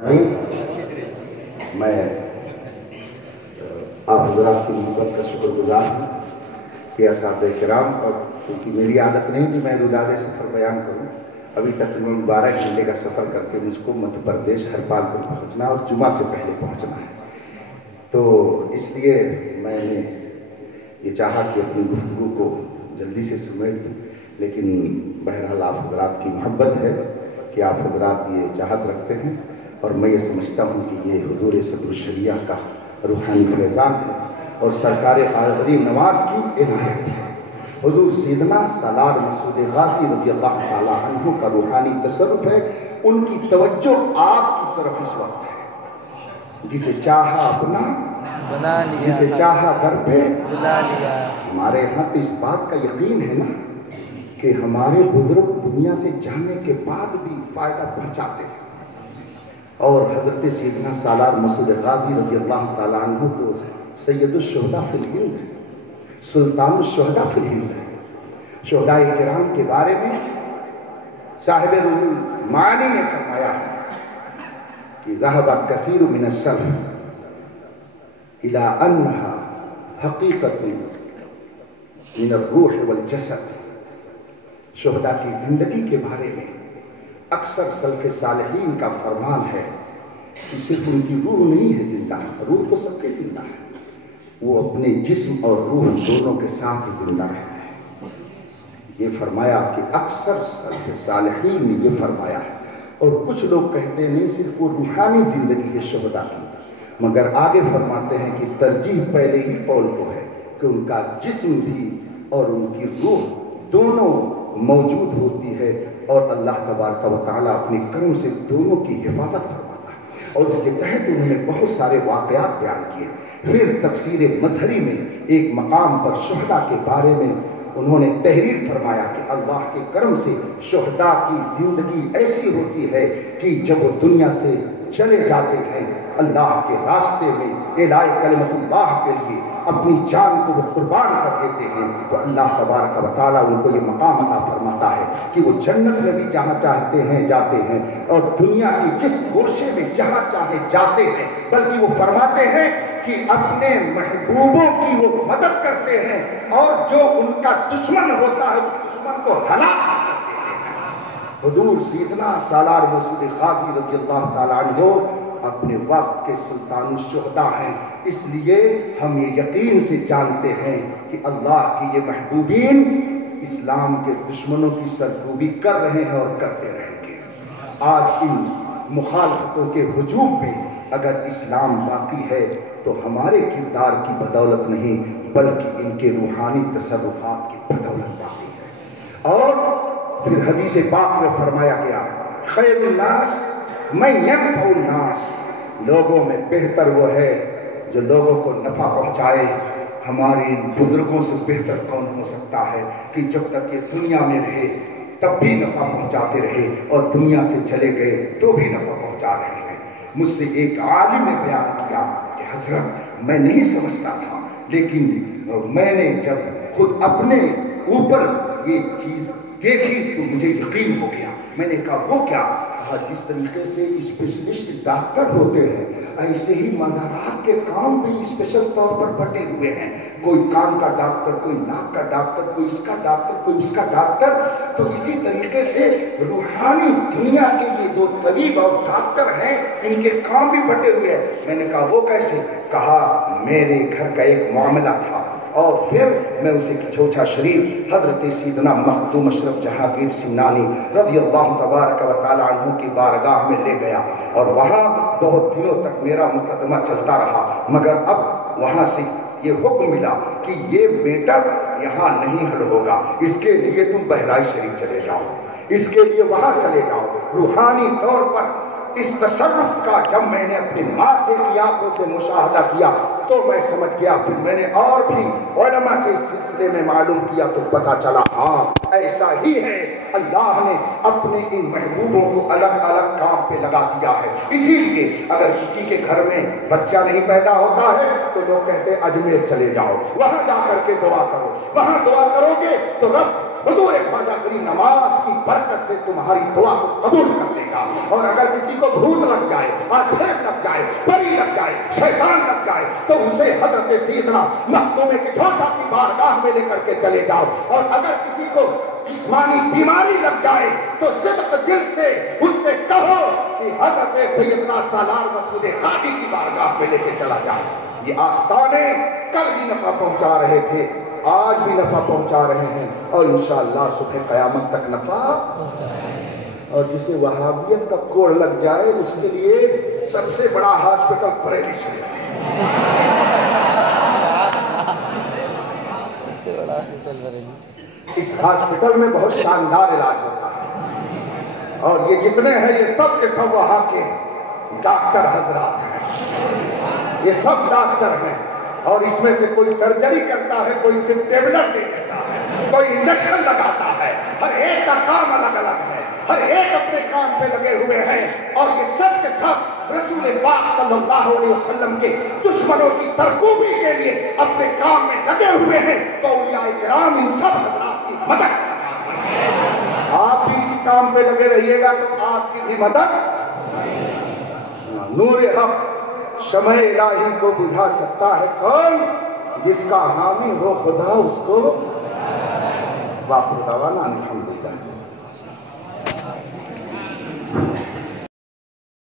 میں آپ حضرات کی محبت کا شکر گزار ہوں کہ اساتذہ کرام، اور کیونکہ میری عادت نہیں کہ میں روداد سفر بیان کروں، ابھی تقریباً 12 گھنٹے کا سفر کر کے مجھ کو مدھیہ پردیش ہرپال پور پہنچنا اور جمعہ سے پہلے پہنچنا ہے، تو اس لیے میں نے یہ چاہا کہ اپنی گفتگو کو جلدی سے سمیٹ دوں، لیکن بہرحال آپ حضرات کی محبت ہے کہ آپ حضرات یہ چاہت رکھتے ہیں، اور میں یہ سمجھتا ہوں کہ یہ حضور صدر الشریعہ کا روحانی فیضان ہے اور سرکار غریب نواز کی عنایت ہے۔ حضور سیدنا سالار مسعود غازی رضی اللہ تعالیٰ عنہ کا روحانی تصرف ہے، ان کی توجہ آپ کی طرف اس وقت ہے، جسے چاہا اپنا بنا لیا، جسے چاہا در پہ بلا لیا۔ ہمارے یہاں تو اس بات کا یقین ہے نا کہ ہمارے بزرگ دنیا سے جانے کے بعد بھی فائدہ پہنچاتے ہیں، اور حضرت سیدنا سالار مسعود غازی رضی اللہ تعالیٰ عنہ تو سید الشہداء فی الہند ہے، سلطان الشہداء فی الہند ہے۔ شہداء کرام کے بارے میں صاحب روح المعانی نے فرمایا ہے کہ ذہب کثیر من السلف الی انہا حقیقت من الروح والجسد۔ شہداء کی زندگی کے بارے میں اکثر سلف صالحین کا فرمان ہے کہ صرف ان کی روح نہیں ہے زندہ، روح تو سب کے زندہ ہے، وہ اپنے جسم اور روح دونوں کے ساتھ زندہ رہتے ہیں۔ یہ فرمایا کہ اکثر سلف صالحین نے یہ فرمایا ہے، اور کچھ لوگ کہتے ہیں نہیں، صرف وہ روحانی زندگی ہے شہداء کی، مگر آگے فرماتے ہیں کہ ترجیح پہلے ہی قول کو ہے کہ ان کا جسم بھی اور ان کی روح دونوں موجود ہوتی ہے، اور اللہ تبارک و تعالیٰ اپنے کرم سے دونوں کی حفاظت فرماتا ہے، اور اس کے تحت انہوں نے بہت سارے واقعات بیان کیے۔ پھر تفسیر مظہری میں ایک مقام پر شہداء کے بارے میں انہوں نے تحریر فرمایا کہ اللہ کے کرم سے شہداء کی زندگی ایسی ہوتی ہے کہ جب وہ دنیا سے چلے جاتے ہیں اللہ کے راستے میں اعلاء کلمت اللہ کے لیے اپنی جان کو وہ قربان کر دیتے ہیں، تو اللہ تبارک و تعالیٰ ان کو یہ مقام عطا فرماتا ہے کہ وہ جنت میں بھی جہاں چاہتے ہیں جاتے ہیں، اور دنیا کی جس گوشے میں جہاں چاہے جاتے ہیں، بلکہ وہ فرماتے ہیں کہ اپنے محبوبوں کی وہ مدد کرتے ہیں، اور جو ان کا دشمن ہوتا ہے اس دشمن کو ہلاک کر دیتے ہیں۔ حضور سیدنا سالار مسعود غازی رضی اللہ تعالیٰ عنہ اپنے وقت کے سلطان الشہداء ہیں، اس لیے ہم یہ یقین سے جانتے ہیں کہ اللہ کی یہ محبوبین اسلام کے دشمنوں کی سرکوبی کر رہے ہیں اور کرتے رہیں گے۔ آج ان مخالفتوں کے ہجوم میں اگر اسلام باقی ہے تو ہمارے کردار کی بدولت نہیں، بلکہ ان کے روحانی تصرفات کی بدولت باقی ہے۔ اور پھر حدیث پاک میں فرمایا گیا خیر الناس من ينفع الناس، لوگوں میں بہتر وہ ہے جو لوگوں کو نفع پہنچائے۔ ہماری بزرگوں سے بہتر کون ہو سکتا ہے کہ جب تک یہ دنیا میں رہے تب بھی نفع پہنچاتے رہے، اور دنیا سے چلے گئے تو بھی نفع پہنچا رہے ہیں۔ مجھ سے ایک عالم نے بیان کیا کہ حضرت میں نہیں سمجھتا تھا، لیکن میں نے جب خود اپنے اوپر یہ چیز دیکھی تو مجھے یقین ہو گیا۔ میں نے کہا وہ کیا؟ کہا جس طریقے سے اسپیشلسٹ ڈاکٹر ہوتے ہیں ایسے ہی مزارات کے کام بھی اسپیشل طور پر بٹے ہوئے ہیں، کوئی کان کا ڈاکٹر، کوئی ناک کا ڈاکٹر، کوئی اس کا ڈاکٹر، کوئی اس کا ڈاکٹر، تو اسی طریقے سے روحانی دنیا کے یہ جو طبیب اور ڈاکٹر ہیں ان کے کام بھی بٹے ہوئے ہیں۔ میں نے کہا وہ کیسے؟ کہا میرے گھر کا ایک معاملہ تھا، اور پھر میں اسے چھوچا شریف حضرت سیدنا مخدوم اشرف جہانگیر سمنانی رضی اللہ تبارک و تعالیٰ عنہ کی بارگاہ میں لے گیا، اور وہاں بہت دنوں تک میرا مقدمہ چلتا رہا، مگر اب وہاں سے یہ حکم ملا کہ یہ میٹر یہاں نہیں حل ہوگا، اس کے لیے تم بہرائچ شریف چلے جاؤ، اس کے لیے وہاں چلے جاؤ۔ روحانی طور پر اس تصرف کا جب میں نے اپنی ماتھے کی آنکھوں سے مشاہدہ کیا تو میں سمجھ گیا۔ پھر میں نے اور بھی علماء سے اس سلسلے میں معلوم کیا تو پتہ چلا ہاں ایسا ہی ہے، اللہ نے اپنے ان محبوبوں کو الگ الگ کام پہ لگا دیا ہے۔ اسی لیے اگر کسی کے گھر میں بچہ نہیں پیدا ہوتا ہے تو لوگ کہتے ہیں اجمیر چلے جاؤ، وہاں جا کر کے دعا کرو، وہاں دعا کرو گے تو رب حضور خواجہ غریب نواز کی برکت سے تمہاری دعا کو قبول کر لے گا۔ گا. اور اگر کسی کو بھوت لگ جائے, عذاب لگ جائے, پری لگ جائے, شیطان لگ جائے, تو اسے حضرت سیدنا مخدوم چوٹھا کی بارگاہ میں لے کر کے چلے جاؤ. اور اگر کسی کو جسمانی بیماری لگ جائے تو صدق دل سے اس سے کہو کہ حضرت سیدنا سالار مسعود قادری کی بارگاہ میں لے کے چلا جائے. یہ آستانے کل بھی نفع پہنچا رہے تھے, آج بھی نفع پہنچا رہے ہیں, اور انشاءاللہ صبح قیامت تک نفع پہنچا رہے ہیں. اور جسے وہابیت کا کوڑ لگ جائے اس کے لیے سب سے بڑا ہاسپٹل بریلی شریف ہے. اس ہاسپٹل میں بہت شاندار علاج ہوتا ہے, اور یہ جتنے ہیں یہ سب کے سب وہاں کے ڈاکٹر حضرات ہیں. یہ سب ڈاکٹر ہیں, اور اس میں سے کوئی سرجری کرتا ہے, کوئی صرف ٹیبلٹ دے دیتا ہے, کوئی انجیکشن لگاتا ہے. ہر ایک کا کام الگ الگ ہے, ہر ایک اپنے کام پہ لگے ہوئے ہیں. اور یہ سب کے سب رسول پاک صلی اللہ علیہ وسلم کے دشمنوں کی سرکوبی کے لیے اپنے کام میں لگے ہوئے ہیں. تو اولیاء کرام ان سب حضرات کی مدد کرتے ہیں. آپ بھی اسی کام پہ لگے رہیے گا تو آپ کی بھی مدد. نور حق شمع الہی کو بجھا سکتا ہے کون؟ جس کا حامی ہو خدا اس کو. واخر دعوانا الحمدللہ.